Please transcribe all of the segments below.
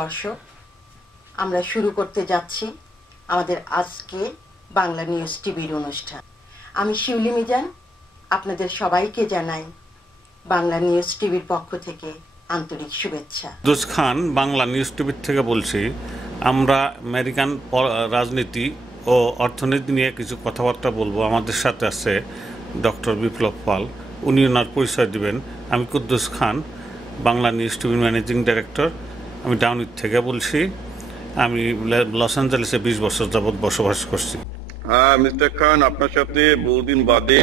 দর্শক, আমরা শুরু করতে যাচ্ছি আমাদের আজকে বাংলা নিউজ টিভির অনুষ্ঠান। আমি শিউলি মিজান, আপনাদের সবাইকে জানাই বাংলা নিউজ টিভির পক্ষ থেকে আন্তরিক শুভেচ্ছা। কুদ্দুস খান, বাংলা নিউজ টিভির থেকে বলছি। আমরা আমেরিকান রাজনীতি ও অর্থনীতি নিয়ে কিছু কথাবার্তা বলবো। আমাদের সাথে আছে ডক্টর বিপ্লব পাল, উনি ওনার পরিচয় দিবেন। আমি কুদ্দুস খান, বাংলা নিউজ টিভির ম্যানেজিং ডাইরেক্টর। আমি ডাউনির থেকে বলছি। আমি লস অ্যাঞ্জেলেসে 20 বছর যাবৎ বসবাস করছি। হ্যাঁ মিস্টার খান, আপনার সাথে বহুদিন বাদে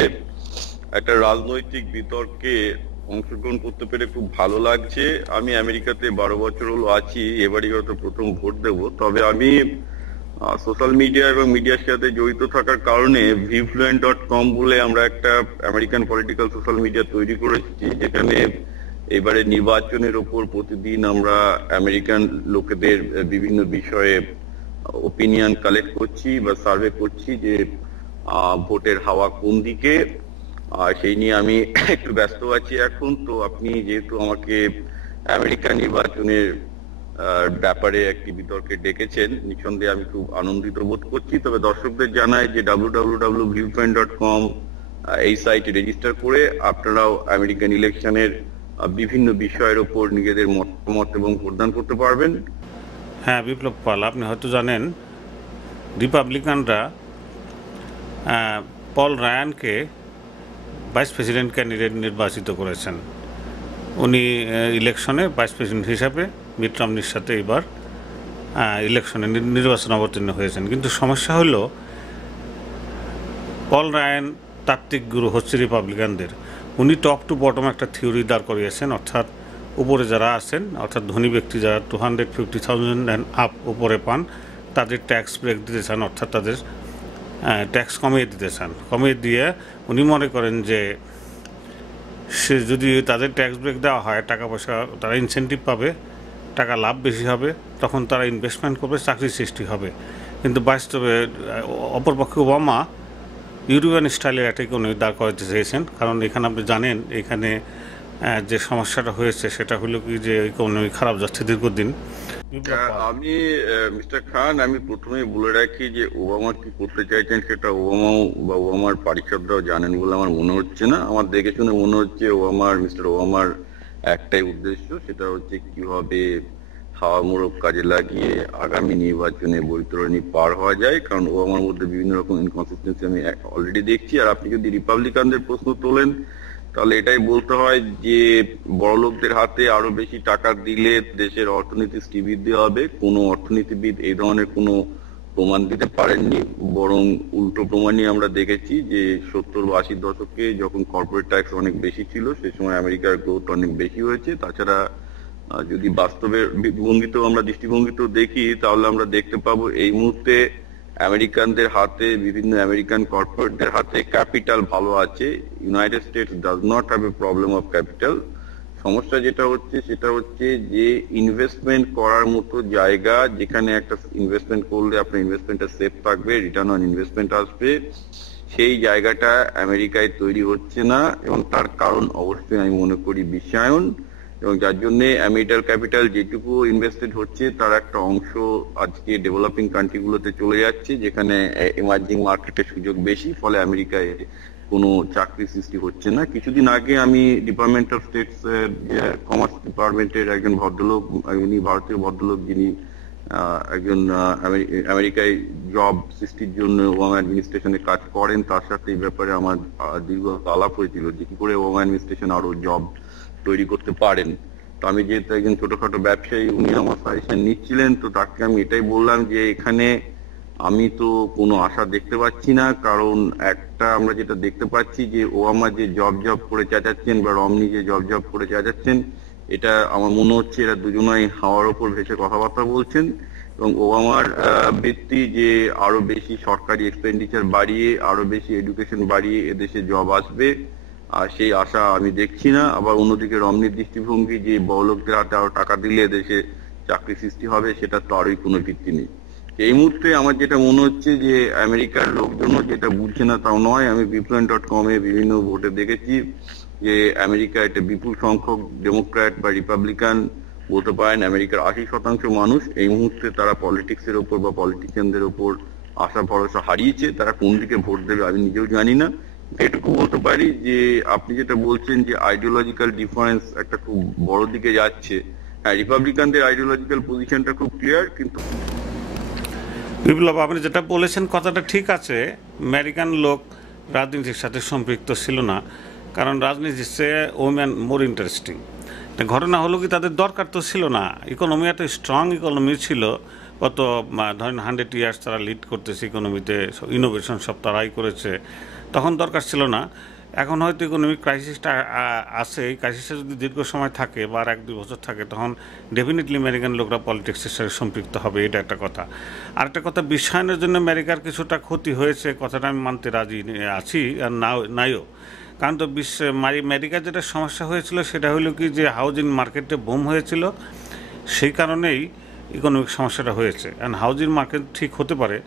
একটা রাজনৈতিক বিতর্কে অংশগ্রহণ করতে পেরে খুব ভালো লাগছে। আমি আমেরিকাতে 12 বছর হলো আছি, এবারই হয়তো প্রথম ভোট দেব। তবে আমি সোশ্যাল মিডিয়া এবং মিডিয়ার সাথে জড়িত থাকার কারণে viewfluent.com বলে আমরা একটা আমেরিকান পলিটিক্যাল সোশ্যাল মিডিয়া তৈরি করেছি, যেখানে এবারে নির্বাচনের ওপর প্রতিদিন আমরা আমেরিকান লোকেদের বিভিন্ন বিষয়ে ওপিনিয়ন কালেক্ট করছি বা সার্ভে করছি যে ভোটের হাওয়া কোন দিকে। সেই নিয়ে আমি একটু ব্যস্ত আছি এখন। তো আপনি যেহেতু আমাকে আমেরিকান নির্বাচনের ব্যাপারে একটি বিতর্কে ডেকেছেন, নিঃসন্দেহে আমি খুব আনন্দিত বোধ করছি। তবে দর্শকদের জানাই যে www.viewfluent.com এই সাইটে রেজিস্টার করে আপনারাও আমেরিকান ইলেকশনের বিভিন্ন বিষয়ের উপর নিজেদের মতামত এবং প্রদান করতে পারবেন। হ্যাঁ বিপ্লব পাল, আপনি হয়তো জানেন রিপাবলিকানরা পল রায়ানকে ভাইস প্রেসিডেন্ট ক্যান্ডিডেট নির্বাচিত করেছেন। উনি ইলেকশনে ভাইস প্রেসিডেন্ট হিসাবে মিট রমনির সাথে এবার ইলেকশনে নির্বাচন অবতীর্ণ হয়েছেন। কিন্তু সমস্যা হলো পল রায়ান তাত্ত্বিক গুরু হচ্ছে রিপাবলিকানদের। উনি টপ টু বটম একটা থিওরি দাঁড় করিয়েছেন, অর্থাৎ উপরে যারা আছেন, অর্থাৎ ধনী ব্যক্তি যারা 250,000 অ্যান্ড আপ উপরে পান, তাদের ট্যাক্স ব্রেক দিতে চান, অর্থাৎ তাদের ট্যাক্স কমিয়ে দিতে চান। কমিয়ে দিয়ে উনি মনে করেন যে সে যদি তাদের ট্যাক্স ব্রেক দেওয়া হয়, টাকা পয়সা তারা ইনসেন্টিভ পাবে, টাকা লাভ বেশি হবে, তখন তারা ইনভেস্টমেন্ট করবে, চাকরির সৃষ্টি হবে। কিন্তু বাস্তবে অপরপক্ষে ওবামা ইউরোপিয়ান স্টাইলের একটা ইকোনমি দাঁড় করাতে চেয়েছেন। কারণ এখানে আপনি জানেন এখানে যে সমস্যাটা হয়েছে সেটা হলো কি যে ইকোনমি খারাপ যাচ্ছে দীর্ঘদিন। আমি মিস্টার খান, আমি প্রথমে বলে রাখি যে ওবামা কি করতে চাইছেন সেটা ওবামাও বা ওবামার পারিষদরাও জানেন বলে আমার মনে হচ্ছে না। আমার দেখে শুনে মনে হচ্ছে মিস্টার ওবামার একটাই উদ্দেশ্য, সেটা হচ্ছে কিভাবে হাওয়া মোড়ক কাজে লাগিয়ে আগামী নির্বাচনে বৈতরণী পার হওয়া যায়। কারণ ওবামার মধ্যে বিভিন্ন রকম ইনকনসিস্টেন্সি আমি অলরেডি দেখছি। আর আপনি যদি রিপাবলিকানদের প্রশ্ন তোলেন তাহলে এটাই বলতে হয় যে বড়লোকদের হাতে আরো বেশি টাকা দিলে দেশের অর্থনীতি স্থিতিবৃদ্ধি হবে। কোনো অর্থনীতিবিদ এই ধরনের কোনো প্রমাণ দিতে পারেননি, বরং উল্টো প্রমাণই আমরা দেখেছি যে 70 বা 80 দশকে যখন কর্পোরেট ট্যাক্স অনেক বেশি ছিল, সে সময় আমেরিকার গ্রোথ অনেক বেশি হয়েছে। তাছাড়া যদি বাস্তবের দৃষ্টিভঙ্গিতেও দেখি তাহলে আমরা দেখতে পাবো এই মুহূর্তে আমেরিকানদের হাতে, বিভিন্ন আমেরিকান কর্পোরেটদের হাতে ক্যাপিটাল ভালো আছে। United states does not have a problem of capital. সমস্যা যেটা হচ্ছে সেটা হচ্ছে যে ইনভেস্টমেন্ট করার মতো জায়গা, যেখানে একটা ইনভেস্টমেন্ট করলে আপনার ইনভেস্টমেন্টটা সেফ থাকবে, রিটার্ন অন ইনভেস্টমেন্ট আসবে, সেই জায়গাটা আমেরিকায় তৈরি হচ্ছে না। এবং তার কারণ অবশ্যই আমি মনে করি বিশ্বায়ন, এবং যার জন্য আমেরিকান ক্যাপিটাল যেটুকু ইনভেস্টেড হচ্ছে তার একটা অংশ আজকে ডেভেলপিং কান্ট্রিগুলোতে চলে যাচ্ছে, যেখানে এমার্জিং মার্কেটের সুযোগ বেশি, ফলে আমেরিকায় কোনো চাকরি সৃষ্টি হচ্ছে না। কিছুদিন আগে আমি ডিপার্টমেন্ট অফ স্টেটস কমার্স ডিপার্টমেন্টের একজন ভদ্রলোক, উনি ভারতীয় ভদ্রলোক, যিনি একজন আমেরিকায় জব সৃষ্টির জন্য ওবামা অ্যাডমিনিস্ট্রেশনে কাজ করেন, তার সাথে এই ব্যাপারে আমার দীর্ঘ আলাপ হয়েছিল যে কি করে ওবামা অ্যাডমিনিস্ট্রেশন আরো জব তৈরি করতে পারেন। তো আমি যেহেতু একজন ছোটখাটো ব্যবসায়ী, উনি আমার সাজেশন নিচ্ছিলেন, তো তাকে আমি এটাই বললাম যে এখানে আমি তো কোনো আশা দেখতে পাচ্ছি না। কারণ একটা আমরা যেটা দেখতে পাচ্ছি যে ওবামা যে জব করে চেঁচাচ্ছেন বা রমনি যে জব করে চেঁচাচ্ছেন, এটা আমার মনে হচ্ছে এরা দুজনাই হাওয়ার ওপর ভেসে কথাবার্তা বলছেন। এবং ওবামার বৃত্তি যে আরো বেশি সরকারি এক্সপেন্ডিচার বাড়িয়ে, আরো বেশি এডুকেশন বাড়িয়ে এদেশে জব আসবে, আর সেই আশা আমি দেখছি না। আবার অন্যদিকে রমনির দৃষ্টিভঙ্গি যে বড়লোকদের হাতে আরো টাকা দিলে দেশে চাকরি সৃষ্টি হবে, সেটা তো আরোই কোনো ভিত্তি নেই। এই মুহূর্তে আমার যেটা মনে হচ্ছে যে আমেরিকার লোকজনও যেটা বুঝছে না তাও নয়। আমি viewfluent.com এ বিভিন্ন ভোটে দেখেছি যে আমেরিকা একটা বিপুল সংখ্যক ডেমোক্র্যাট বা রিপাবলিকান বলতে পারেন আমেরিকার 80% মানুষ এই মুহূর্তে তারা পলিটিক্সের ওপর বা পলিটিশিয়ানদের ওপর আশা ভরসা হারিয়েছে। তারা কোন দিকে ভোট দেবে আমি নিজেও জানি না। এটুকু বলতে পারি যে আপনি যেটা বলছেন যে আইডিওলজিক্যাল ডিফারেন্স একটা খুব বড় দিকে যাচ্ছে, হ্যাঁ রিপাবলিকানদের আইডিওলজিক্যাল পজিশনটা খুব ক্লিয়ার। কিন্তু বিপ্লব, আপনি যেটা বলেছেন কথাটা ঠিক আছে, আমেরিকান লোক রাজনীতির সাথে সম্পৃক্ত ছিল না, কারণ রাজনীতির চেয়ে ওমেন মোর ইন্টারেস্টিং। ঘটনা হলো কি তাদের দরকার তো ছিল না, ইকোনমি এত স্ট্রং ইকোনমি ছিল, কত ধরেন 100 ইয়ার্স তারা লিড করতেছে ইকোনমিতে, ইনোভেশন সব তারাই করেছে, তখন দরকার ছিল না। এখন হয়তো ইকোনমিক ক্রাইসিসটা আছে, এই ক্রাইসিসটা যদি দীর্ঘ সময় থাকে বা 1-2 বছর থাকে, তখন ডেফিনেটলি আমেরিকান লোকরা পলিটিক্সের সাথে সম্পৃক্ত হবে, এটা একটা কথা। আরেকটা কথা, বিশ্বায়নের জন্য আমেরিকার কিছুটা ক্ষতি হয়েছে, কথাটা আমি মানতে রাজি আছি আর নাইও। কারণ তো আমেরিকার যেটা সমস্যা হয়েছিল সেটা হলো কি যে হাউজিং মার্কেটে বুম হয়েছিল, সেই কারণেই ইকোনমিক সমস্যাটা হয়েছে। অ্যান্ড হাউজিং মার্কেট ঠিক হতে পারে,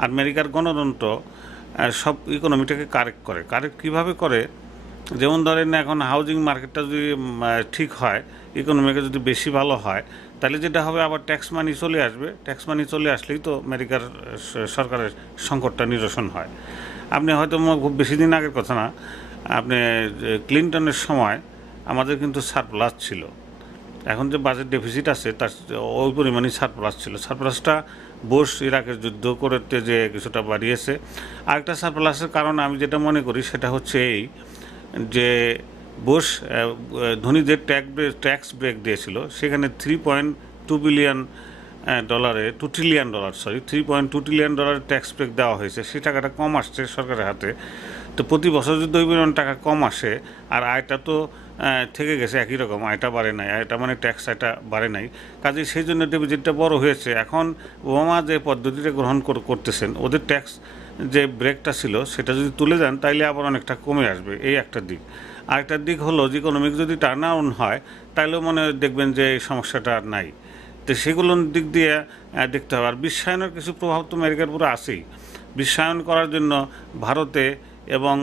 আর আমেরিকার গণতন্ত্র সব ইকোনমিটাকে কারেক্ট কীভাবে করে, যেমন ধরেন এখন হাউজিং মার্কেটটা যদি ঠিক হয়, ইকোনমিকে যদি বেশি ভালো হয়, তাহলে যেটা হবে আবার ট্যাক্স মানি চলে আসবে, ট্যাক্স মানি চলে আসলেই তো আমেরিকার সরকারের সংকটটা নিরসন হয়। আপনি হয়তো খুব বেশি দিন আগের কথা না, আপনি ক্লিনটনের সময় আমাদের কিন্তু সারপ্লাস ছিল, এখন যে বাজেট ডেফিসিট আছে তার ওই পরিমাণই সারপ্লাস ছিল। সারপ্লাসটা বুশ ইরাকের যুদ্ধ করতে যে কিছুটা বাড়িয়েছে। আরেকটা সারপ্লাসের কারণ আমি যেটা মনে করি সেটা হচ্ছে এই যে বুশ ধনীদের ট্যাক্স ব্রেক দিয়েছিল, সেখানে $3.2 বিলিয়ন ডলারের 2 ট্রিলিয়ন ডলার 3.2 ট্রিলিয়ন ডলারের ট্যাক্স ব্রেক দেওয়া হয়েছে। সেই টাকাটা কম আসছে সরকারের হাতে, তো প্রতি বছর যদি 2 বিলিয়ন টাকা কম আসে, আর আয়টা তো থেকে গেছে একই রকম, আয়টা বাড়ে নাই, আয়টা মানে ট্যাক্স আয়টা বাড়ে নাই, কাজে সেই জন্য ডেফিসিটটা বড় হয়েছে। এখন ওবামা যে পদ্ধতিটা গ্রহণ করতেছেন, ওদের ট্যাক্স যে ব্রেকটা ছিল সেটা যদি তুলে দেন তাইলে আবার অনেকটা কমে আসবে, এই একটা দিক। আরেকটা দিক হলো যে ইকোনমিক যদি টার্ন আউন হয় তাহলেও মনে দেখবেন যে এই সমস্যাটা আর নাই, তো সেগুলোর দিক দিয়ে দেখতে হবে। আর বিশ্বায়নের কিছু প্রভাব তো আমেরিকার পুরো আছেই। বিশ্বায়ন করার জন্য ভারতে এবং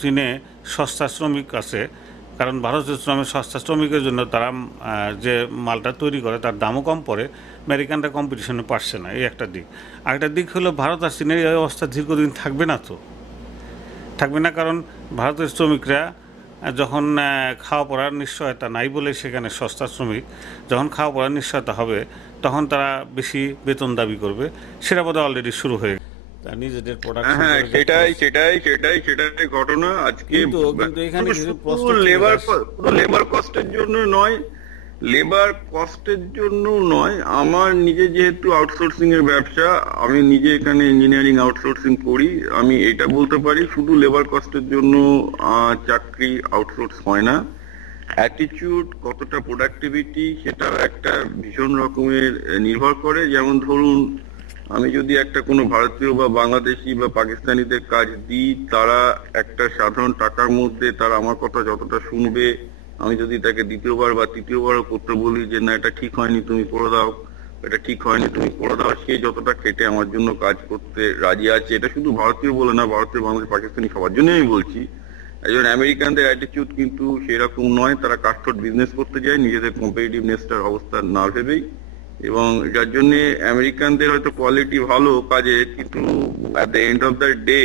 চীনে সস্তা শ্রমিক আছে, কারণ ভারতীয় সস্তা শ্রমিকের জন্য তারা যে মালটা তৈরি করে তার দামও কম পড়ে, আমেরিকানরা কম্পিটিশনে পারছে না, এই একটা দিক। আরেকটা দিক হলো ভারত আর চীনের এই অবস্থা দীর্ঘদিন থাকবে না, কারণ ভারতের শ্রমিকরা যখন খাওয়া পড়ার নিশ্চয়তা নাই বলে সেখানে সস্তা শ্রমিক, যখন খাওয়া পড়ার নিশ্চয়তা হবে তখন তারা বেশি বেতন দাবি করবে, সেটা বোধহয় অলরেডি শুরু হয়ে নিজেদের প্রোডাক্ট। হ্যাঁ সেটাই ঘটনা আজকে। লেবার কস্টের জন্য নয়, আমার নিজে যেহেতু আউটসোর্সিং এর ব্যবসা, আমি নিজে এখানে ইঞ্জিনিয়ারিং আউটসোর্সিং করি, আমি এটা বলতে পারি শুধু লেবার কস্টের জন্য চাকরি আউটসোর্স হয় না। অ্যাটিটিউড, কতটা প্রোডাক্টিভিটি, সেটা একটা ভীষণ রকমের নির্ভর করে। যেমন ধরুন, আমি যদি একটা কোনো ভারতীয় বা বাংলাদেশি বা পাকিস্তানিদের কাজ দিই, তারা একটা সাধারণ টাকার মধ্যে তারা আমার কথা যতটা শুনবে, আমি যদি তাকে দ্বিতীয়বার বা তৃতীয়বারও করতে বলি যে না এটা ঠিক হয়নি তুমি করে দাও, এটা ঠিক হয়নি তুমি করে দাও, সে যতটা খেটে আমার জন্য কাজ করতে রাজি আছে। এটা শুধু ভারতীয় বলে না, ভারতীয়, বাংলাদেশ, পাকিস্তানি সবার জন্য আমি বলছি। একজন আমেরিকানদের অ্যাটিটিউড কিন্তু সেরকম নয়, তারা কাস্টড বিজনেস করতে যায় নিজেদের কম্পিটিটিভনেসটার অবস্থা না ভেবেই, এবং যার জন্য আমেরিকানদের হয়তো কোয়ালিটি ভালো কাজের, কিন্তু at the end of the day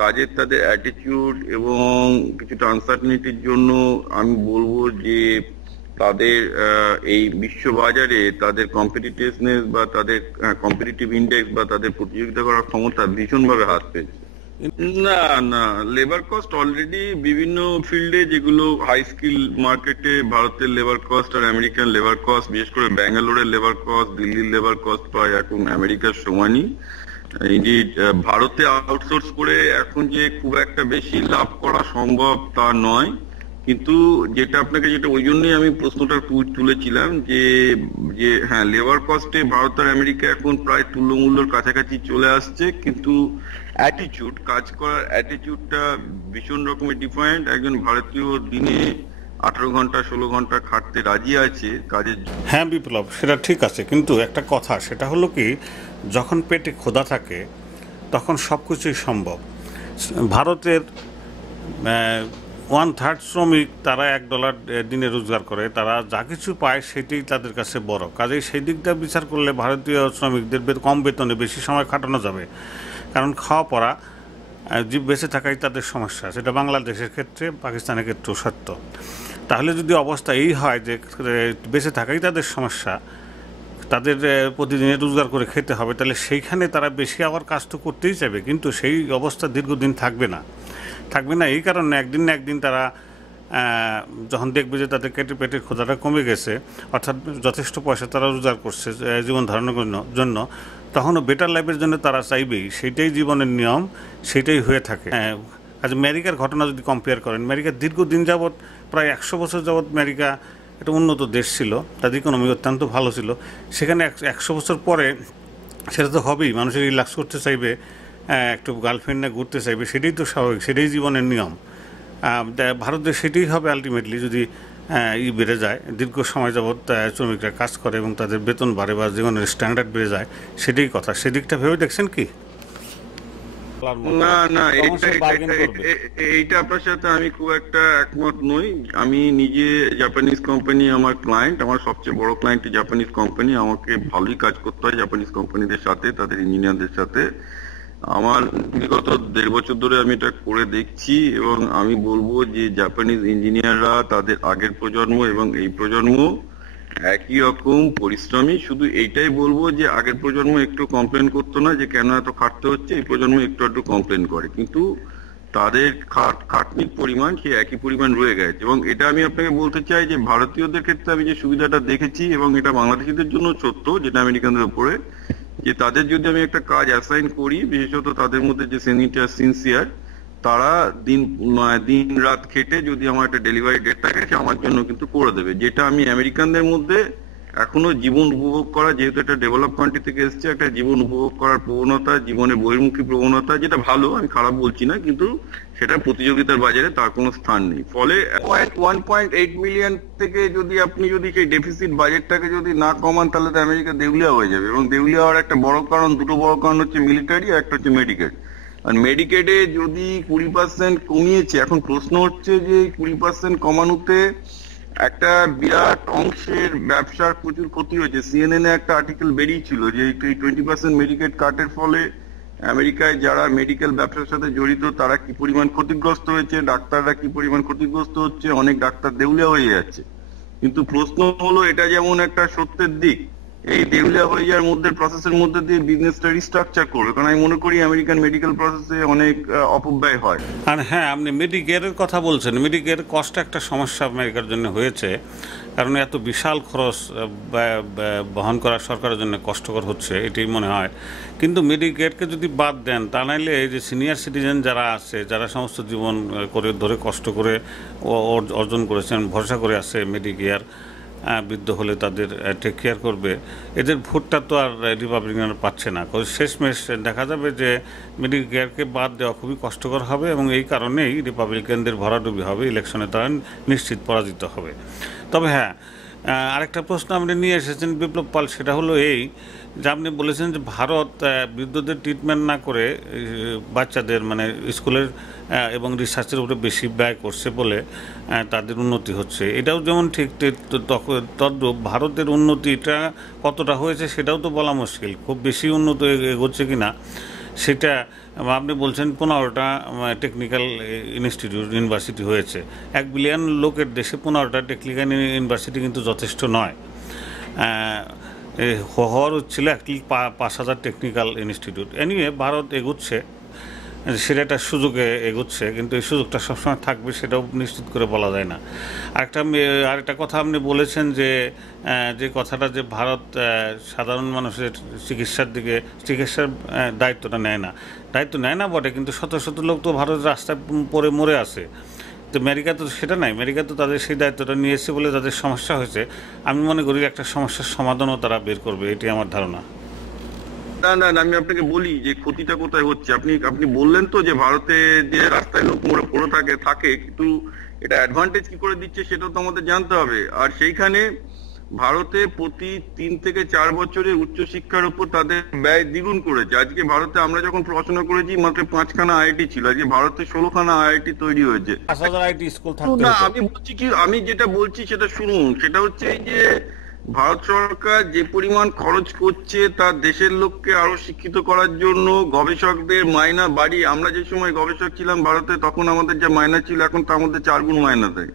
কাজের তাদের অ্যাটিটিউড এবং কিছুটা আনসার্টেনিটির জন্য আমি বলবো যে তাদের এই বিশ্ববাজারে তাদের কম্পিটিটিভনেস বা তাদের কম্পিটিটিভ ইন্ডেক্স বা তাদের প্রতিযোগিতা করার ক্ষমতা ভীষণভাবে হাত পেয়েছে। না, লেবার কস্ট অলরেডি বিভিন্ন ফিল্ডে, যেগুলো হাই স্কিল মার্কেটে ভারতের লেবার কস্ট আর আমেরিকান লেবার কস্ট, বিশেষ করে ব্যাঙ্গালোরের লেবার কস্ট, দিল্লির লেবার কস্ট প্রায় এখন আমেরিকার সমানই। ইনডিড ভারতে আউটসোর্স করে এখন যে খুব একটা বেশি লাভ করা সম্ভব তা নয়, কিন্তু যেটা ওই জন্যই আমি প্রশ্নটা তুলেছিলাম যে হ্যাঁ লেবার কস্টে ভারত আর আমেরিকা এখন প্রায় তুল্যমূল্যর কাছাকাছি চলে আসছে, কিন্তু অ্যাটিটিউড, কাজ করার অ্যাটিটিউডটা ভীষণ রকমের ডিফারেন্ট। একজন ভারতীয় দিনে 18 ঘন্টা 16 ঘন্টা খাটতে রাজি আছে কাজের। হ্যাঁ বিপ্লব, সেটা ঠিক আছে, কিন্তু একটা কথা, সেটা হলো কি যখন পেটে ক্ষুধা থাকে তখন সব কিছুই সম্ভব। ভারতের 1/3 শ্রমিক তারা $1 দিনে রোজগার করে, তারা যা কিছু পায় সেটাই তাদের কাছে বড়। কাজেই সেই দিকটা বিচার করলে ভারতীয় শ্রমিকদের কম বেতনে বেশি সময় খাটানো যাবে, কারণ খাওয়া পড়া বেঁচে থাকাই তাদের সমস্যা। সেটা বাংলাদেশের ক্ষেত্রে, পাকিস্তানের ক্ষেত্রেও সত্য। তাহলে যদি অবস্থা এই হয় যে বেঁচে থাকাই তাদের সমস্যা, তাদের প্রতিদিনে রোজগার করে খেতে হবে, তাহলে সেইখানে তারা বেশি আবার কাজ তো করতেই চাইবে, কিন্তু সেই অবস্থা দীর্ঘদিন থাকবে না। এই কারণে একদিন না একদিন তারা যখন দেখবে যে তাদের পেটের ক্ষুধাটা কমে গেছে, অর্থাৎ যথেষ্ট পয়সা তারা রোজগার করছে জীবন ধারণের জন্য, তখনও বেটার লাইফের জন্য তারা চাইবেই। সেইটাই জীবনের নিয়ম, সেটাই হয়ে থাকে। আজ আমেরিকার ঘটনা যদি কম্পেয়ার করেন, আমেরিকা দীর্ঘদিন যাবৎ, প্রায় 100 বছর যাবৎ আমেরিকা একটা উন্নত দেশ ছিল, তাদের ইকোনমি অত্যন্ত ভালো ছিল। সেখানে 100 বছর পরে সেটা তো হবেই, মানুষের রিল্যাক্স করতে চাইবে, একটু গার্লফ্রেন্ড নিয়ে ঘুরতে চাইবে, সেটাই তো স্বাভাবিক, সেটাই জীবনের নিয়ম। ভারতে সেটাই হবে আলটিমেটলি, যদি বেড়ে যায়, দীর্ঘ সময় যাবৎ শ্রমিকরা কাজ করে এবং তাদের বেতন বাড়ে বা জীবনের স্ট্যান্ডার্ড বেড়ে যায়, সেটাই কথা। সেদিকটা ভেবে দেখছেন কি? না, এইটা আপনার সাথে আমি খুব একটা একমত নই। আমি নিজে জাপানিজ কোম্পানি আমার ক্লায়েন্ট, আমার সবচেয়ে বড় ক্লায়েন্ট জাপানিজ কোম্পানি। আমাকে ভালোই কাজ করতে হয় জাপানিজ কোম্পানিদের সাথে, তাদের ইঞ্জিনিয়ারদের সাথে। আমার বিগত 1.5 বছর ধরে আমি এটা করে দেখছি, এবং আমি বলবো যে জাপানিজ ইঞ্জিনিয়াররা, তাদের আগের প্রজন্ম এবং এই প্রজন্ম একই রকম পরিশ্রমী। শুধু এইটাই বলবো যে আগের প্রজন্ম একটু কমপ্লেন করতো না যে কেন এত খাটতে হচ্ছে, এই প্রজন্ম একটু কমপ্লেন করে, কিন্তু তাদের খাটনির পরিমাণ সেই একই পরিমাণ রয়ে গেছে। এবং এটা আমি আপনাকে বলতে চাই যে ভারতীয়দের ক্ষেত্রে আমি যে সুবিধাটা দেখেছি, এবং এটা বাংলাদেশিদের জন্য সত্য, যেটা আমেরিকানদের উপরে, যে তাদের যদি আমি একটা কাজ অ্যাসাইন করি, বিশেষত তাদের মধ্যে যে সিনসিয়ার, তারা দিন রাত খেটে যদি আমার একটা ডেলিভারি ডেট থাকে, সে আমার জন্য কিন্তু করে দেবে। যেটা আমি আমেরিকানদের মধ্যে এখনো জীবন উপভোগ করা, যেহেতু একটা ডেভেলপ কান্ট্রি থেকে এসছে, একটা জীবন উপভোগ করার প্রবণতা, জীবনে বহির্মুখী প্রবণতা, যেটা ভালো, আমি খারাপ বলছি না, কিন্তু সেটা প্রতিযোগিতার বাজারে তার কোনো স্থান নেই। ফলে 1.8 মিলিয়ন থেকে যদি আপনি সেই ডেফিসিট বাজেটটাকে যদি না কমান, তাহলে তো আমেরিকা দেউলিয়া হয়ে যাবে। এবং দেউলিয়া হওয়ার একটা বড় কারণ, দুটো বড় কারণ হচ্ছে মিলিটারি আর একটা হচ্ছে মেডিকেল। আর মেডিকেটে যদি 20% কমিয়েছে, এখন প্রশ্ন হচ্ছে যে 20% কমানোতে একটা বিরাট অংশের ব্যবসার প্রচুর ক্ষতি হয়েছে। সিএনএন এ একটা আর্টিকেল বেরিয়েছিল যে এই 20% মেডিকেট কাটের ফলে আমেরিকায় যারা মেডিকেল ব্যবসার সাথে জড়িত তারা কি পরিমাণ ক্ষতিগ্রস্ত হয়েছে, ডাক্তাররা কি পরিমাণ ক্ষতিগ্রস্ত হচ্ছে, অনেক ডাক্তার দেউলিয়া হয়ে যাচ্ছে। কিন্তু প্রশ্ন হলো, এটা যেমন একটা সত্যের দিক, এই দেউলিয়া হয়ে যাওয়ার মধ্যে প্রসেসের মধ্যে দিয়ে বিজনেসটা রিস্ট্রাকচার করবে, কারণ আমি মনে করি আমেরিকান মেডিকেল প্রসেসে অনেক অপব্যয় হয়। আর হ্যাঁ, আপনি মেডিকেয়ারের কথা বলছেন, মেডিকেয়ার কষ্ট একটা সমস্যা আমেরিকার জন্য হয়েছে, কারণ এত বিশাল খরচ বহন করা সরকারের জন্য কষ্টকর হচ্ছে, এটাই মনে হয়। কিন্তু মেডিকেয়ারকে যদি বাদ দেন, তা নাইলে এই যে সিনিয়র সিটিজেন যারা আছে, যারা সমস্ত জীবন ধরে কষ্ট করে অর্জন করেছেন, ভরসা করে আছে মেডিকেয়ার, বৃদ্ধ হলে তাদের টেক কেয়ার করবে, এদের ভোটটা তো আর রিপাবলিকানরা পাচ্ছে না। শেষমেশ দেখা যাবে যে মেডিকেয়ারকে বাদ দেওয়া খুবই কষ্টকর হবে, এবং এই কারণেই রিপাবলিকানদের ভরাডুবি হবে, ইলেকশনে তারা নিশ্চিত পরাজিত হবে। তবে হ্যাঁ, আরেকটা প্রশ্ন আপনি নিয়ে এসেছেন বিপ্লব পাল, সেটা হলো এই যে আপনি বলেছেন যে ভারত বৃদ্ধদের ট্রিটমেন্ট না করে বাচ্চাদের, মানে স্কুলের এবং রিসার্চের উপরে বেশি ব্যয় করছে বলে তাদের উন্নতি হচ্ছে। এটাও যেমন ঠিক, তদ্রূপ ভারতের উন্নতিটা কতটা হয়েছে সেটাও তো বলা মুশকিল। খুব বেশি উন্নত এগোচ্ছে কিনা সেটা আপনি বলছেন 15টা টেকনিক্যাল ইনস্টিটিউট, ইউনিভার্সিটি হয়েছে। 1 বিলিয়ন লোকের দেশে 15টা টেকনিক্যাল ইউনিভার্সিটি কিন্তু যথেষ্ট নয়। হওয়ার ছিল একটি 5,000 টেকনিক্যাল ইনস্টিটিউট। এনিওয়ে, ভারত এগুচ্ছে, সেটা একটা সুযোগে এগুচ্ছে, কিন্তু এই সুযোগটা সবসময় থাকবে সেটাও নিশ্চিত করে বলা যায় না। আরেকটা কথা আপনি বলেছেন যে কথাটা, যে ভারত সাধারণ মানুষের চিকিৎসার দায়িত্বটা নেয় না বটে, কিন্তু শত শত লোক তো ভারতের রাস্তায় পড়ে মরে আছে। তো আমেরিকা তো সেটা নাই, আমেরিকা তো তাদের সেই দায়িত্বটা নিয়েছে বলে তাদের সমস্যা হয়েছে। আমি মনে করি একটা সমস্যার সমাধানও তারা বের করবে, এটি আমার ধারণা। না, আমি আপনাকে বলি যে ক্ষতিটা কোথায় হচ্ছে। আপনি বললেন তো যে ভারতে যে রাস্তায় লোক মরে পড়ে থাকে, কিন্তু এটা অ্যাডভান্টেজ কি করে দিচ্ছে সেটা তো আমাদের জানতে হবে। আর সেইখানে ভারতে প্রতি 3 থেকে 4 বছরে উচ্চশিক্ষার উপর তাদের ব্যয় দ্বিগুণ করেছে। আজকে ভারতে আমরা যখন পড়াশোনা করেছি মাত্র 5খানা আইআইটি ছিল, আজকে ভারতে 16খানা আইআইটি তৈরি হয়েছে। আইআইটি স্কুল থাকতে না, আমি বলছি কি, আমি যেটা বলছি সেটা শুনুন। সেটা হচ্ছে এই যে ভারত সরকার যে পরিমাণ খরচ করছে তার দেশের লোককে আরো শিক্ষিত করার জন্য, গবেষকদের মাইনা বাড়িয়ে, আমরা যে সময় গবেষক ছিলাম ভারতে তখন আমাদের যে মাইনা ছিল এখন তার মধ্যে 4 গুণ মাইনা দেয়।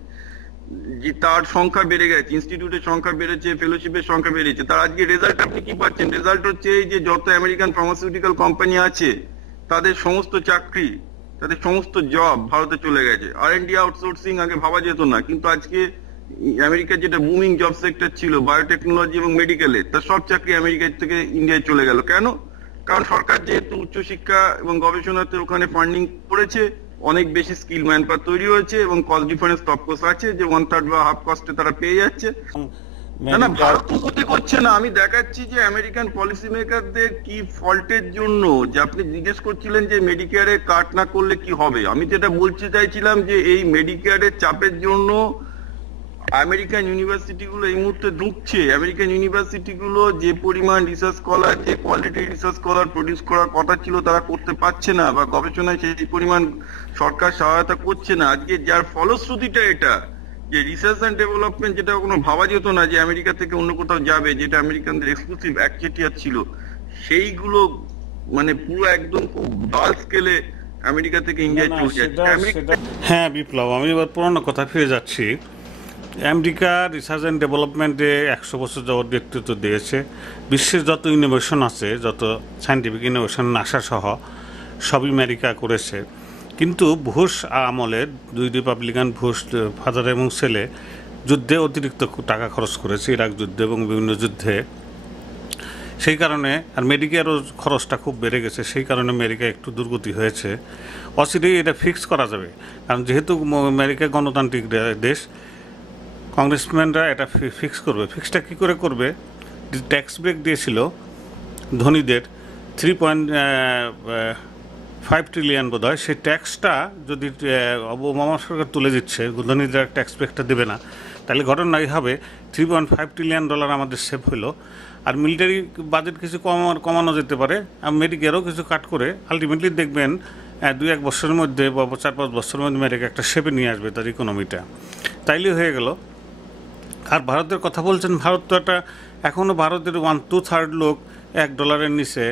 যে তার সংখ্যা বেড়ে গেছে, ইনস্টিটিউটের সংখ্যা বেড়েছে, ফেলোশিপের সংখ্যা বেড়েছে। তার আজকে রেজাল্ট আপনি কি পাচ্ছেন? রেজাল্ট হচ্ছে এই যে যত আমেরিকান ফার্মাসিউটিক্যাল কোম্পানি আছে তাদের সমস্ত চাকরি, তাদের সমস্ত জব ভারতে চলে গেছে। R&D আউটসোর্সিং আগে ভাবা যেত না, কিন্তু আজকে আমেরিকার যেটা বুমিং জব সেক্টর ছিল বায়োটেকনোলজি এবং মেডিকেলে, তার সব চাকরি আমেরিকা থেকে ইন্ডিয়ায় চলে গেল। কেন? কারণ সরকার যেহেতু উচ্চশিক্ষা এবং গবেষণাতে ওখানে ফান্ডিং করেছে, অনেক বেশি স্কিল ম্যান পাওয়ার তৈরি হয়েছে এবং কস্ট ডিফারেন্স অফকোর্স আছে যে 1/3 বা হাফ কস্টে তারা পেয়ে যাচ্ছে। না, ভারত ক্ষতি করছে না। আমি দেখাচ্ছি যে আমেরিকান পলিসি মেকারদের কি ফল্টের জন্য, যে আপনি জিজ্ঞেস করছিলেন যে মেডিকেয়ারে কাট না করলে কি হবে, আমি যেটা বলতে চাইছিলাম যে এই মেডিকেয়ারের চাপের জন্য আমেরিকান ইউনিভার্সিটিগুলো এই মুহূর্তে ঢুকছে। আমেরিকান ইউনিভার্সিটিগুলো যে পরিমাণ রিসার্চ স্কলার, যে কোয়ালিটি রিসার্চ স্কলার প্রডিউস করার কথা ছিল তারা করতে পারছে না, বা গবেষণায় সেই পরিমাণ সরকার সহায়তা করছে না। আজকে যার ফলশ্রুতিটা এটা যে রিসার্চ অ্যান্ড ডেভেলপমেন্ট, যেটা কোনো ভাবা যেত না যে আমেরিকা থেকে অন্য কোথাও যাবে, যেটা আমেরিকানদের এক্সক্লুসিভ একচেটিয়া ছিল, সেইগুলো মানে পুরো একদম খুব বাল স্কেলে আমেরিকা থেকে ইন্ডিয়ায় চলে যাচ্ছে। হ্যাঁ বিপ্লব, আমি এবার পুরোনো কথা ফিরে যাচ্ছি। আমেরিকা রিসার্চ অ্যান্ড ডেভেলপমেন্টে 100 বছর যাবৎ নেতৃত্ব দিয়েছে। বিশ্বের যত ইনোভেশন আছে, যত সায়েন্টিফিক ইনোভেশন, নাসা সহ সবই আমেরিকা করেছে। কিন্তু বুশ আমলের 2 রিপাবলিকান, বুশ ফাদার এবং ছেলে, যুদ্ধে অতিরিক্ত টাকা খরচ করেছে, ইরাক যুদ্ধে এবং বিভিন্ন যুদ্ধে। সেই কারণে আর মেডিকেয়ারও খরচটা খুব বেড়ে গেছে, সেই কারণে আমেরিকা একটু দুর্গতি হয়েছে। অচিরেই এটা ফিক্স করা যাবে, কারণ যেহেতু আমেরিকা গণতান্ত্রিক দেশ, কংগ্রেসম্যানরা এটা ফিক্স করবে। ফিক্সটা কী করে করবে? ট্যাক্স ব্রেক দিয়েছিল ধনীদের 3.5 ট্রিলিয়ন বোধ হয়, সেই ট্যাক্সটা যদি ওবামা সরকার তুলে দিচ্ছে, ধনীদের ট্যাক্স ব্রেকটা দেবে না, তাহলে ঘটনা হবে $3.5 ট্রিলিয়ন আমাদের সেভ হলো। আর মিলিটারি বাজেট কিছু কমানো যেতে পারে, আর মেডিকেয়ারও কিছু কাট করে আলটিমেটলি দেখবেন 2-1 বছরের মধ্যে বা 4-5 বছরের মধ্যে আমেরিকা একটা শেপে নিয়ে আসবে তার ইকোনমিটা। তাইলে হয়ে গেল। আর ভারতের কথা বলছেন, ভারত তো একটা এখনও ভারতের 1/2 লোক $1 নিচে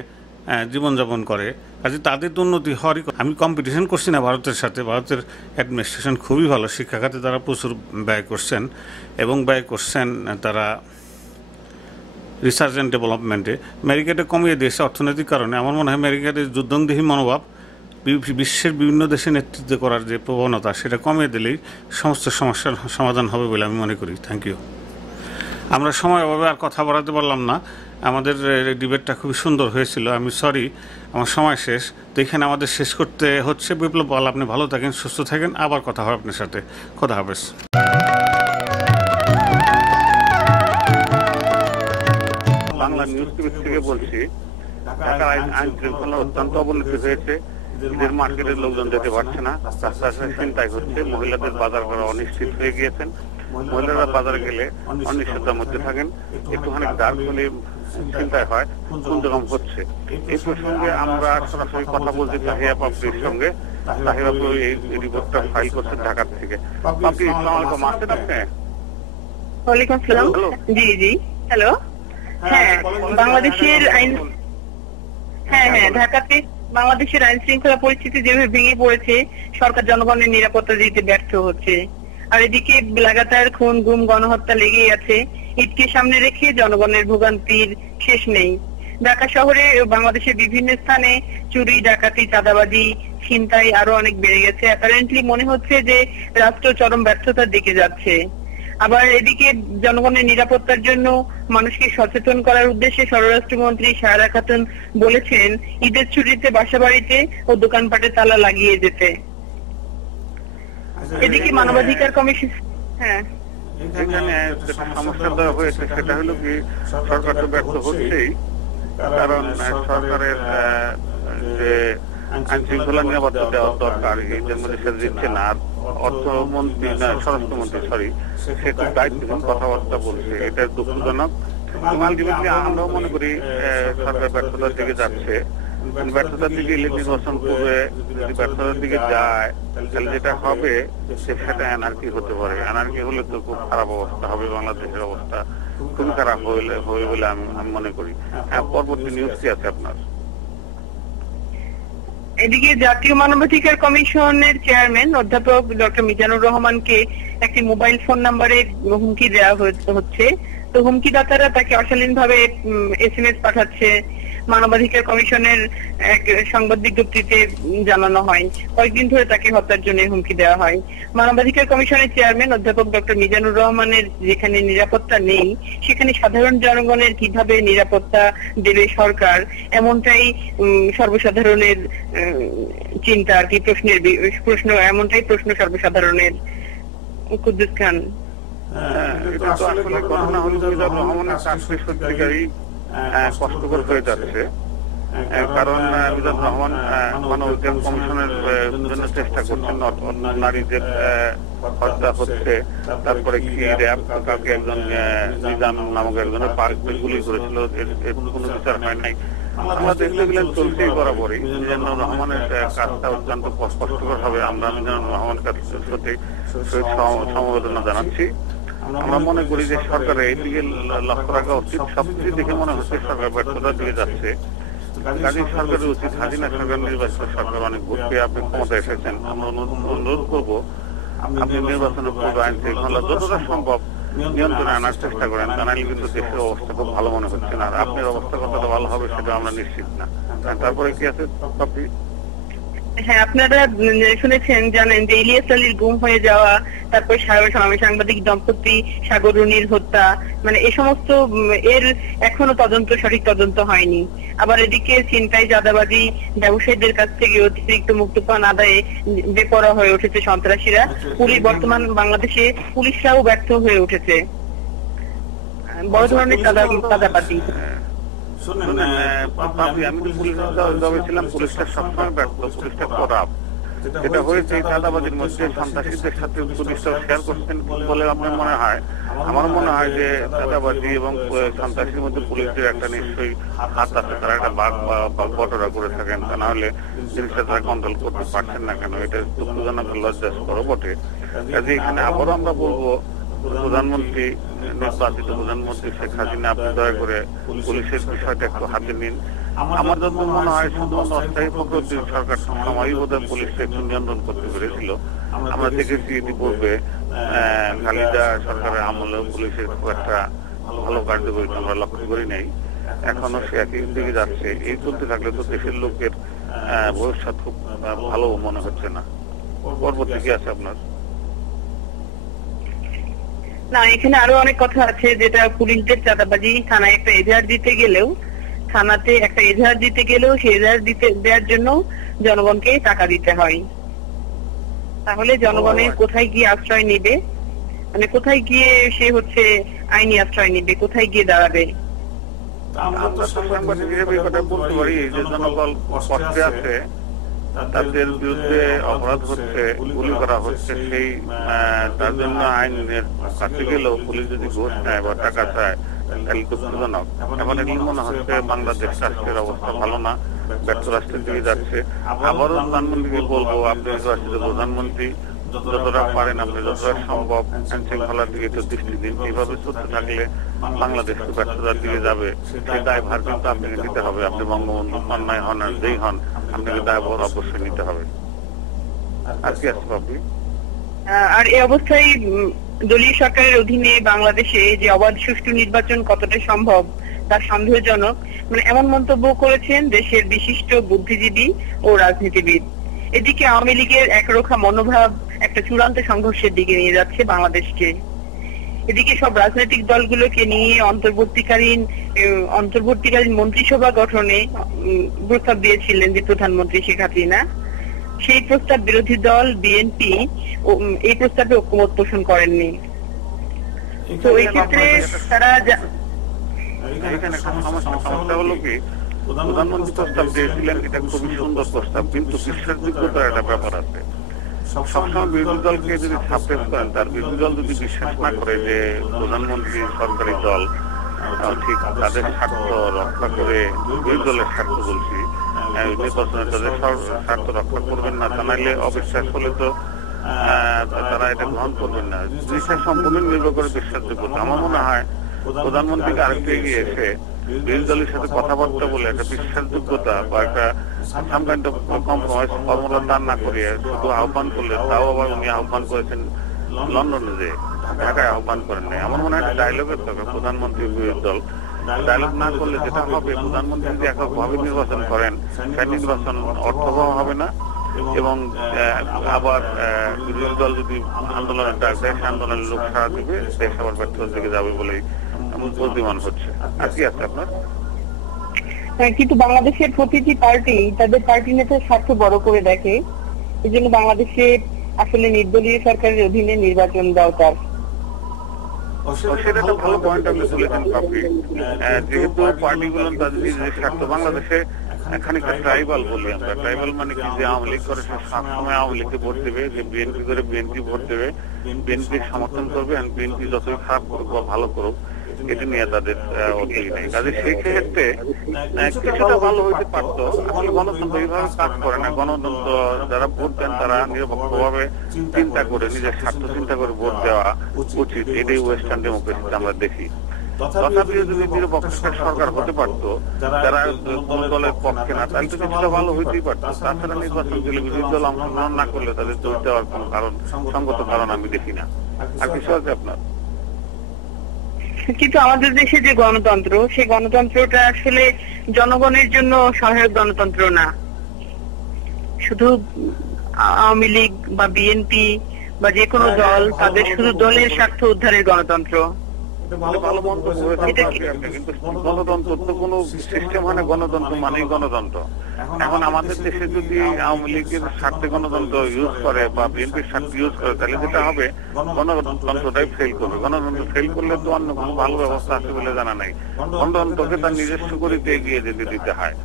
জীবনযাপন করে। কাজে তাদের তো উন্নতি হওয়ারই। আমি কম্পিটিশন করছি না ভারতের সাথে, ভারতের অ্যাডমিনিস্ট্রেশন খুবই ভালো, শিক্ষা খাতে তারা প্রচুর ব্যয় করছেন এবং ব্যয় করছেন তারা রিসার্চ অ্যান্ড ডেভেলপমেন্টে। আমেরিকাটা কমিয়ে দিয়েছে অর্থনৈতিক কারণে। আমার মনে হয় আমেরিকার যুদ্ধংদেহী মনোভাব বিশ্বের বিভিন্ন দেশে নেতৃত্ব করার যে প্রবণতা, সেটা কমিয়ে দিলেই সমস্ত সমস্যার সমাধান হবে বলে আমি মনে করি। Thank you. আমরা সময় অভাবে আর কথা বাড়াতে পারলাম না। আমাদের ডিবেটটা খুবই সুন্দর হয়েছিল। আমি সরি, আমার সময় শেষ, তো এখানে আমাদের শেষ করতে হচ্ছে। বিপ্লব পাল, আপনি ভালো থাকেন, সুস্থ থাকেন, আবার কথা হবে আপনার সাথে। খোদা হাফেজ। বাংলা নিউজ টিভি থেকে বলছি। ঢাকার আইন শৃঙ্খলা অত্যন্ত অবনতি হয়েছে। ঈদের মার্কেটের লোকজন যেতে পারছে না, রাস্তায় চিন্তাই হচ্ছে, মহিলাদের বাজার করা অনিশ্চিত হয়ে গিয়েছেন। মহিলারা বাজার গেলে অনিশ্চয়তার মধ্যে থাকেন, একটুখানি ডার্ক হলে চিন্তায় হয়, কোন রকম হচ্ছে। এই প্রসঙ্গে আমরা সরাসরি কথা বলছি তাহিয়া পাপড়ির সঙ্গে। তাহিয়া পাপড়ি এই রিপোর্টটা ফাইল করছে ঢাকা থেকে। পাপড়ি, আসসালামু আলাইকুম, আছেন আপনি? ওয়ালাইকুম আসসালাম। জি জি, হ্যালো। হ্যাঁ, বাংলাদেশের আইন, হ্যাঁ ঢাকাতে বাংলাদেশের আইন শৃঙ্খলা পরিস্থিতি যেভাবে ভেঙে পড়েছে, সরকার জনগণের নিরাপত্তা দিতে ব্যর্থ হচ্ছে। আর এদিকে লাগাতার খুন, গুম, গণহত্যা লেগেই আছে। ঈদকে সামনে রেখে জনগণের ভোগান্তির শেষ নেই। ঢাকা শহরে বাংলাদেশের বিভিন্ন স্থানে চুরি, ডাকাতি, চাঁদাবাজি, ছিনতাই আরো অনেক বেড়ে গেছে। অ্যাপারেন্টলি মনে হচ্ছে যে রাষ্ট্র চরম ব্যর্থতার দিকে যাচ্ছে। আবার এদিকে জনগণের নিরাপত্তার জন্য মানুষকে সচেতন করার উদ্দেশ্যে স্বরাষ্ট্রমন্ত্রী সায়রা খাতুন বলেছেন ঈদের ছুটিতে বাসাবাড়িতে ও দোকানপাটে তালা লাগিয়ে যেতে। এদিকে মানবাধিকার কমিশন, হ্যাঁ, এখানে যেটা সমস্যা দেওয়া হয়েছে সেটা হলো কি, সরকার তো ব্যর্থ হচ্ছেই, কারণ সরকারের যে আইন শৃঙ্খলা নিরাপত্তা দেওয়ার দরকার এদের মধ্যে সেটা দিচ্ছে না। আর অর্থমন্ত্রী না স্বরাষ্ট্রমন্ত্রী সরি, সে খুব দায়িত্বহীন কথাবার্তা বলছে, এটা দুঃখজনক। আলটিমেটলি আমরাও মনে করি সরকার ব্যর্থতার দিকে যাচ্ছে। ব্যর্থতার দিকে নির্বাচন করবে, যদি ব্যর্থতার দিকে যায় তাহলে যেটা হবে সেটা অ্যানার্কি হতে পারে। অ্যানার্কি হলে তো খুব খারাপ অবস্থা হবে, বাংলাদেশের অবস্থা খুবই খারাপ হবে বলে আমি মনে করি। পরবর্তী নিউজ কি আছে আপনার? এদিকে জাতীয় মানবাধিকার কমিশনের চেয়ারম্যান অধ্যাপক ডক্টর মিজানুর রহমানকে একটি মোবাইল ফোন নাম্বারে হুমকি দেওয়া হচ্ছে। তো হুমকিদাতারা তাকে অশালীনভাবে SMS পাঠাচ্ছে। মানবাধিকার কমিশনের এক সংবাদ বিজ্ঞপ্তিতে জানানো হয় কয়েকদিন ধরে তাকে হত্যার জন্য হুমকি দেওয়া হয়। মানবাধিকার কমিশনের চেয়ারম্যান অধ্যাপক ডক্টর মিজানুর রহমানের যেখানে নিরাপত্তা নেই সেখানে সাধারণ জনগণের কিভাবে নিরাপত্তা দেবে সরকার, এমনটাই সর্বসাধারণের চিন্তা আর কি, প্রশ্ন এমনটাই প্রশ্ন সর্বসাধারণের। কুদ্দুস খান, এটা তো আসলে ঘটনা হলো মিজানুর রহমানের চাকরি সত্যিকারই কষ্টকর হয়ে যাচ্ছে, কারণ মিজানুর রহমান মানবাধিকার কমিশনের জন্য চেষ্টা করছেন। নারীদের হত্যা হচ্ছে, তারপরে কি র্যাব কাউকে একজন নিজাম নামক একজনের পার্কে গুলি করেছিল, এর কোনো বিচার হয় নাই। আমরা দেখতে গেলেন চলছেই বরাবরই। মিজানুর রহমানের কাজটা অত্যন্ত কষ্টকর হবে। আমরা মিজানুর রহমানের সাথে সমবেদনা জানাচ্ছি। আমরা মনে করি যে সরকারের এই দিকে লক্ষ্য রাখা উচিত। সবকিছু দেখে মনে হচ্ছে সরকার ব্যর্থতার দিকে যাচ্ছে। কাজেই সরকারের উচিত, হাসিনা সরকার নির্বাচিত সরকার অনেক ভোট পেয়ে আপনি ক্ষমতা এসেছেন, আমরা অনুরোধ করবো আপনি নির্বাচনের পূর্বে আইন শৃঙ্খলা যতটা সম্ভব নিয়ন্ত্রণে আনার চেষ্টা করেন। তা নাহলে কিন্তু দেশের অবস্থা খুব ভালো মনে হচ্ছে না। আর আপনার অবস্থা কতটা ভালো হবে সেটা আমরা নিশ্চিত না। তারপরে কি আছে আপনি? হ্যাঁ, আপনারা শুনেছেন, জানেন যে ইলিয়াস আলীর গুম হয়ে যাওয়া, তারপর সাংবাদিক দম্পতি সাগর রুনির হত্যা, মানে এই সমস্ত এর এখনো সঠিক তদন্ত হয়নি। আবার এদিকে ছিনতাই, চাঁদাবাজি, ব্যবসায়ীদের কাছ থেকে অতিরিক্ত মুক্তিপণ আদায়ে বেপরোয়া হয়ে উঠেছে সন্ত্রাসীরা। বর্তমান বাংলাদেশে পুলিশরাও ব্যর্থ হয়ে উঠেছে বড় ধরনের চাঁদাবাজি। আমি তো পুলিশের ছিলাম, পুলিশটা সবসময় ব্যর্থ, পুলিশটা খারাপ। যেটা হয়েছে চাঁদাবাজির মধ্যে সন্ত্রাসীদের সাথে পুলিশটা শেয়ার করছেন বলে আপনার মনে হয়? আমার মনে হয় যে চাঁদাবাজি এবং সন্ত্রাসীর মধ্যে পুলিশের একটা নিশ্চয়ই হাত আছে, তারা একটা বাঘ বটরা করে থাকেন। তা না হলে জিনিসটা তারা কন্ট্রোল করতে পারছেন না কেন? এটা দুঃখজনক, লজ্জাস্কর বটে। কাজে এখানে আবারও আমরা বলবো, প্রধানমন্ত্রী, নির্বাচিত প্রধানমন্ত্রী শেখ হাসিনা, আপনি দয়া করে পুলিশের বিষয়টা একটু হাতে নিন। আমার যত মনে হয় শুধু অস্থায়ী প্রকৃতির সরকার সময়ই বোধহয় পুলিশকে একটু নিয়ন্ত্রণ করতে পেরেছিল। আমরা দেখেছি ইতিপূর্বে খালিদা সরকারের আমলেও পুলিশের খুব একটা ভালো কার্যকরিতা আমরা লক্ষ্য করি নাই। এখনো সে একই দিকে যাচ্ছে। এই চলতে থাকলে তো দেশের লোকের ভবিষ্যৎ খুব ভালো মনে হচ্ছে না। পরবর্তী কি আছে আপনার? না, এখানে আরো অনেক কথা আছে, যেটা পুলিশদের চাঁদাবাজি, থানায় একটা এজাহার দিতে গেলেও সেই এজাহার দেওয়ার জন্য জনগণকে টাকা দিতে হয়। তাহলে জনগণের কোথায় গিয়ে আশ্রয় নিবে, মানে কোথায় গিয়ে সে আইনি আশ্রয় নিবে, কোথায় গিয়ে দাঁড়াবে? আমরা তো সাংবাদিক হিসেবে কথা বলতে পারি যে জনগণ কষ্টে আছে, তাদের বিরুদ্ধে অপরাধ হচ্ছে, গুলি করা হচ্ছে, সেই তার জন্য আইনের কাছে গেলেও পুলিশ যদি ঘুষ নেয় বা টাকা চায় তাহলে দুঃখজনক। এখন এগুলো মনে হচ্ছে বাংলাদেশ রাষ্ট্রের অবস্থা ভালো না, ব্যর্থ রাষ্ট্রের দিকে যাচ্ছে। আবারও প্রধানমন্ত্রীকে বলবো, আপনি নির্বাচিত প্রধানমন্ত্রী, যতটা পারেন আপনি যতটা সম্ভব আইন শৃঙ্খলার দিকে একটু দৃষ্টি দিন। এইভাবে চলতে থাকলে বাংলাদেশ ব্যর্থতার দিকে যাবে। সেই দায়ভার কিন্তু আপনাকে নিতে হবে। আপনি বঙ্গবন্ধু অন্যায় হন আর যেই হন, আপনাকে দায়ভার অবশ্যই নিতে হবে। আজকে আসবো আপনি। আর এই অবস্থায় দলীয় সরকারের অধীনে বাংলাদেশে যে অবাধ সুষ্ঠু নির্বাচন কতটা সম্ভব তা সন্দেহজনক, মানে এমন মন্তব্য করেছেন দেশের বিশিষ্ট বুদ্ধিজীবী ও রাজনীতিবিদ। এদিকে আওয়ামী লীগের একরোখা মনোভাব একটা চূড়ান্ত সংঘর্ষের দিকে নিয়ে যাচ্ছে বাংলাদেশকে। এদিকে সব রাজনৈতিক দলগুলোকে নিয়ে অন্তর্বর্তীকালীন মন্ত্রিসভা গঠনে প্রস্তাব দিয়েছিলেন যে প্রধানমন্ত্রী শেখ হাসিনা। সেই প্রস্তাব বিরোধী দল বিএনপি এই প্রস্তাবে ঐক্যমত পোষণ করেননি। তো এই ক্ষেত্রে তারা এখানে সমস্যা হলো কি, প্রধানমন্ত্রী প্রস্তাব দিয়েছিলেন, এটা খুবই সুন্দর প্রস্তাব, কিন্তু বিশ্বাসযোগ্যতার একটা ব্যাপার আছে। সবসময় বিরোধী দলকে যদি সাপ্রেস করেন, তার বিরোধী দল যদি বিশ্বাস না করে যে প্রধানমন্ত্রী সরকারি দল ঠিক তাদের স্বার্থ রক্ষা করে, বিরোধী দলের স্বার্থ বলছি, নির্বাচনে তাদের স্বার্থ রক্ষা করবেন না, তা নাইলে অবিশ্বাস হলে তো তারা এটা গ্রহণ করবেন না। জিনিসটা সম্পূর্ণ নির্ভর করে বিশ্বাসযোগ্যতা। আমার মনে হয় প্রধানমন্ত্রীকে আরেকটু এগিয়ে এসে বিরোধী দলের সাথে কথাবার্তা বলে একটা বিশ্বাসযোগ্যতা বা একটা কম্প্রোমাইজ ফর্মুলা দান না করিয়ে শুধু আহ্বান করলে, তাও আবার উনি আহ্বান করেছেন লন্ডনে, যে ঢাকায় আহ্বান করেন নাই। আমার মনে হয় একটা ডায়লগের দরকার প্রধানমন্ত্রী বিরোধী দল। ডায়লগ না করলে যেটা হবে, প্রধানমন্ত্রী যদি এককভাবে নির্বাচন করেন, সেই নির্বাচন অর্থবহ হবে না, এবং আবার বিরোধী দল যদি আন্দোলনের ডাক দেয়, সে আন্দোলনের লোক সাড়া দিবে, দেশ আবার ব্যর্থতার দিকে যাবে বলেই বুদ্ধিমান হচ্ছে। আর কি আছে আপনার? কিন্তু বাংলাদেশের প্রতিটি পার্টি তাদের পার্টি নেতার স্বার্থ বড় করে দেখে, এই জন্য বাংলাদেশে আসলে নির্দলীয় সরকারের অধীনে নির্বাচন দরকার। সেটা একটা ভালো পয়েন্ট আপনি তুলেছেন পাপড়ি। যেহেতু পার্টিগুলো তাদের নিজেদের স্বার্থ, বাংলাদেশে খানিকটা ট্রাইবাল বলি আমরা। ট্রাইবাল মানে কি, যে আওয়ামী লীগ করে সে সবসময় আওয়ামী লীগকে ভোট দেবে, যে বিএনপি করে বিএনপি ভোট দেবে, বিএনপি সমর্থন করবে, বিএনপি যতই খারাপ করুক বা ভালো করুক এটা নিয়ে তাদের অতীত নেই। কাজে সেই ক্ষেত্রে কিছুটা ভালো হইতে পারতো। আসলে গণতন্ত্র এইভাবে কাজ করে না। গণতন্ত্র যারা ভোট দেন তারা নিরপেক্ষভাবে চিন্তা করে, নিজের স্বার্থ চিন্তা করে ভোট দেওয়া উচিত। এটাই ওয়েস্টার্ন ডেমোক্রেসিতে আমরা দেখি। তথাপিও যদি নিরপেক্ষ সরকার হতে পারতো, যারা কোন দলের পক্ষে না, তাহলে তো কিছুটা ভালো হইতেই পারতো। তাছাড়া নির্বাচন দিলে বিরোধী দল অংশগ্রহণ না করলে তাদের দোষ দেওয়ার কোন কারণ, সঙ্গত কারণ আমি দেখি না। আর কিছু আছে আপনার? কিন্তু আমাদের দেশে যে গণতন্ত্র, সেই গণতন্ত্রটা আসলে জনগণের জন্য সহায়ক গণতন্ত্র না। শুধু আওয়ামী লীগ বা বিএনপি বা যে কোনো দল, তাদের শুধু দলের স্বার্থ উদ্ধারের গণতন্ত্র। ভালো মন্তব্য হয়েছে, কিন্তু গণতন্ত্র তো কোনো সিস্টেম হয় না। গণতন্ত্র মানেই গণতন্ত্র। এখন আমাদের দেশে যদি আওয়ামী লীগের স্বার্থে গণতন্ত্র ইউজ করে বা বিএনপির স্বার্থে ইউজ করে, তাহলে যেটা হবে গণতন্ত্রটাই ফেল করবে। গণতন্ত্র ফেল করলে তো অন্য কোনো ভালো ব্যবস্থা আছে বলে জানা নাই। গণতন্ত্রকে তার নিজস্ব গতিতে এগিয়ে যেতে দিতে হয়।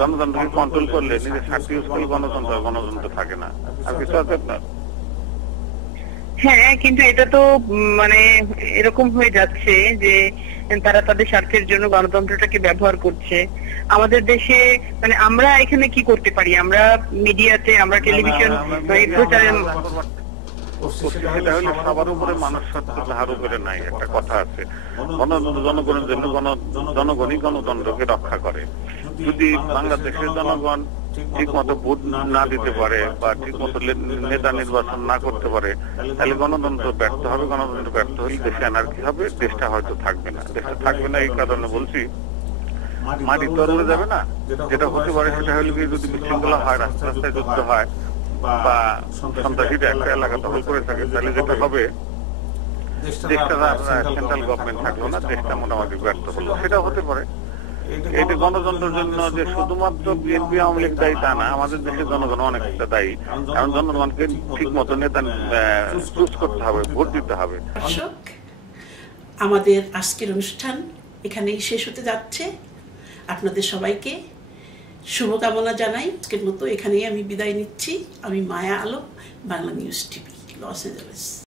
গণতন্ত্রকে কন্ট্রোল করলে, নিজের স্বার্থ ইউজ করলে গণতন্ত্র থাকে না। আর কিছু আছে আপনার? হ্যাঁ, কিন্তু এটা তো মানে এরকম হয়ে যাচ্ছে যে তারা তাদের স্বার্থের জন্য গণতন্ত্রটাকে ব্যবহার করছে। আমাদের দেশে মানে আমরা এখানে কি করতে পারি? আমরা মিডিয়াতে, আমরা টেলিভিশন প্রচারে, সেটা হলে সবার উপরে মানুষ সত্য, তাহার উপরে নাই। একটা কথা আছে, জনগণের জন্য জনগণই গণতন্ত্রকে রক্ষা করে। যদি বাংলাদেশের জনগণ ঠিক মতো ভোট না দিতে পারে বা ঠিক মতো নেতা নির্বাচন না করতে পারে, তাহলে গণতন্ত্র ব্যর্থ হবে। গণতন্ত্র ব্যর্থ হলে দেশে অ্যানার্কি হবে, দেশটা হয়তো থাকবে না। দেশটা থাকবে না এই কারণে বলছি, মাটি তো উড়ে যাবে না। যেটা হতে পারে সেটা হলে যদি বিশৃঙ্খলা হয়, রাস্তায় যুদ্ধ হয় বা সন্ত্রাসীরা একটা এলাকা দখল করে থাকে, তাহলে যেটা হবে, দেশটা সেন্ট্রাল গভর্নমেন্ট থাকলো না, দেশটা মোটামুটি ব্যর্থ হলো। সেটা হতে পারে। এটা গণতন্ত্রের জন্য যে শুধুমাত্র বিএনপি আওয়ামী লীগ দায়ী তা না, আমাদের দেশের জনগণ অনেকটা দায়ী। কারণ জনগণকে ঠিক মতো নেতা চুজ করতে হবে, ভোট দিতে হবে। দর্শক, আমাদের আজকের অনুষ্ঠান এখানেই শেষ হতে যাচ্ছে। আপনাদের সবাইকে শুভকামনা জানাই। আজকের মতো এখানেই আমি বিদায় নিচ্ছি। আমি Maya Alam, Bangla News TV, Los Angeles.